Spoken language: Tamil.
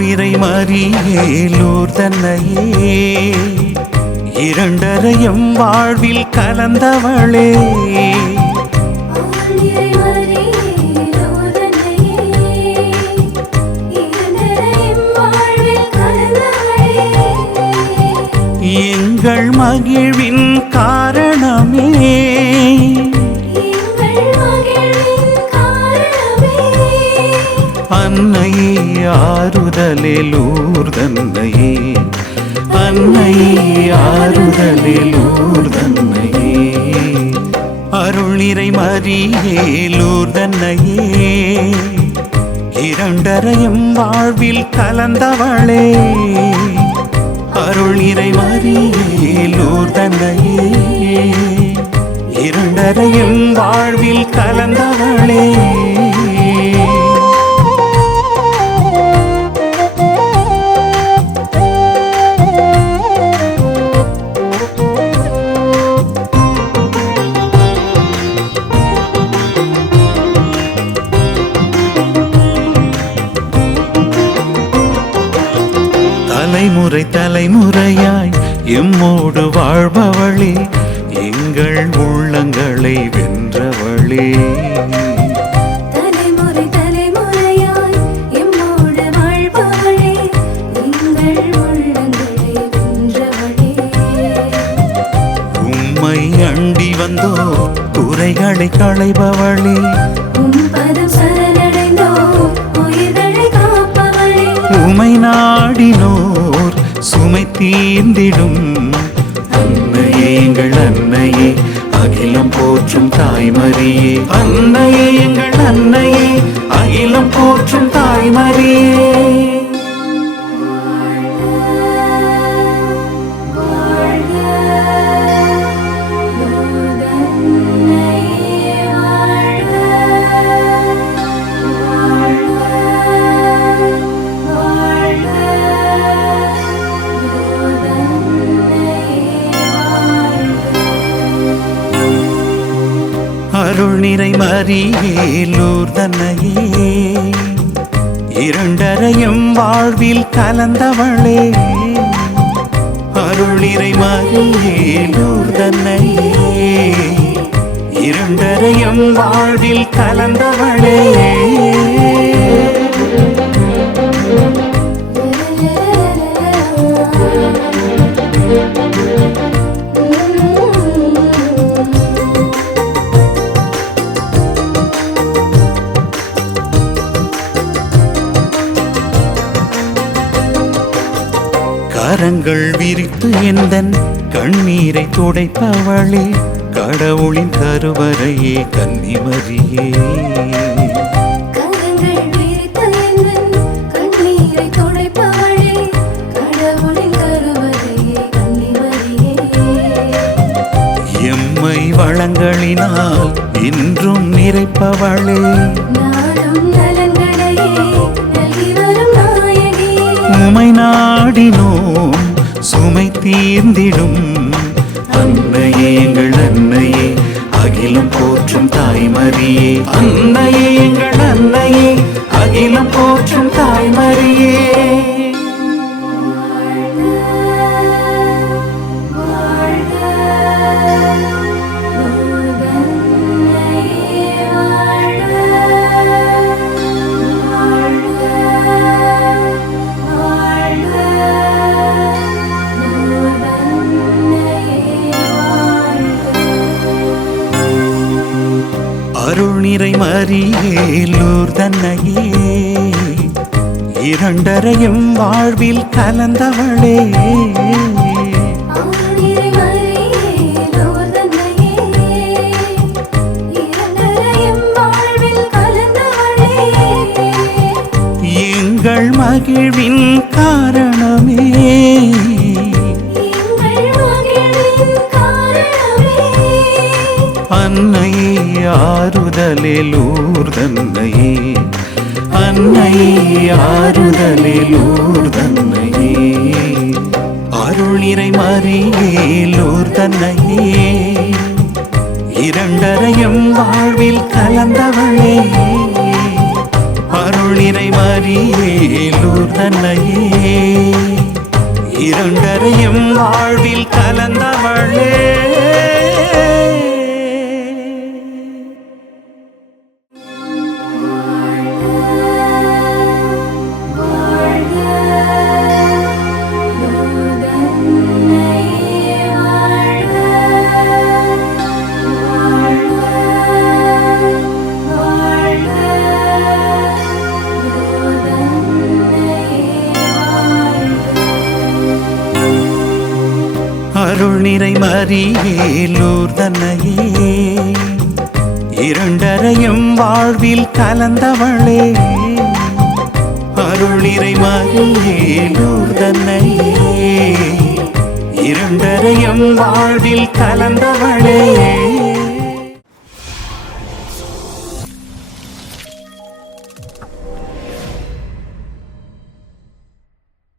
நிறை மறியே லூர் தன்னையே இரண்டரையும் வாழ்வில் கலந்தவளே எங்கள் மகிழ்வின் காரணமே அன்னையே ஆறுதலே லூர் தன்னையே அன்னையே ஆறுதலே லூர் தன்னையே அருள் நிறை மறியே லூர் தன்னையே இரண்டரையும் வாழ்வில் கலந்தவளே அருள் நிறை மறியே லூர் தன்னையே இரண்டரையும் வாழ்வில் கலந்தவளே தலைமுறை தலைமுறையாய் எம்மோடு வாழ்பவளே எங்கள் உள்ளங்களை வென்றவளே தலைமுறை தலைமுறையாய் எம்மோடு வாழ்பவளே எங்கள் உள்ளங்களை வென்றவளே உம்மை அண்டி வந்தோ குறைகளை களைபவளே உம் பதம் சரணடைந்தோ உயிர்களை காப்பவளே உமை நாடினோர் சுமை தீர்ந்திடும் அன்னையே எங்கள் அன்னையே அகிலம் போற்றும் தாய்மரியே அன்னையே எங்கள் அன்னையே அகிலம் போற்றும் தாய்மரியே அருள் நிறை மறியே லூர் தன்னையே இரண்டரையும் வாழ்வில் கலந்தவளே அருள் நிறை மறியே லூர் தன்னையே இரண்டரையும் வாழ்வில் கலந்தவளே கரங்கள் விரித்து எந்தன் கண்ணீரை துடைப்பவளே கடவுளின் கருவறையே கன்னிமரியே கரங்கள் விரித்து எந்தன் கண்ணீரை துடைப்பவளே கடவுளின் கருவறையே கன்னிமரியே எம்மை வளங்களினால் இன்றும் நிறைப்பவளே நாடும் நலன்களையே நல்கி வரும் நாயகியே உமை நாடினோம் சுமை தீர்ந்திடும் அன்னையே எங்கள் அன்னையே அகிலம் போற்றும் தாய்மரியே அன்னையே எங்கள் அன்னையே அகிலம் போற்றும் தாய்மரியே அருள் நிறை மறியே லூர் தன்னையே இரண்டரையும் வாழ்வில் கலந்தவளே எங்கள் மகிழ்வின் காரணமே அன்னையே ஆறுதலே லூர் தன்னையே அன்னையே ஆறுதலே லூர் தன்னையே அருள் நிறை மறியே லூர் தன்னையே இரண்டரையும் வாழ்வில் கலந்தவளே அருள் நிறை மரியே லூர்தன்னையே இரண்டரையும் வாழ்வில் கலந்தவளே அருள் நிறை மரியே லூர்தன்னையே இரண்டரையும் வாழ்வில் கலந்தவளே அருள் நிறை மரியே லூர்தன்னையே இரண்டரையும் வாழ்வில் கலந்தவளே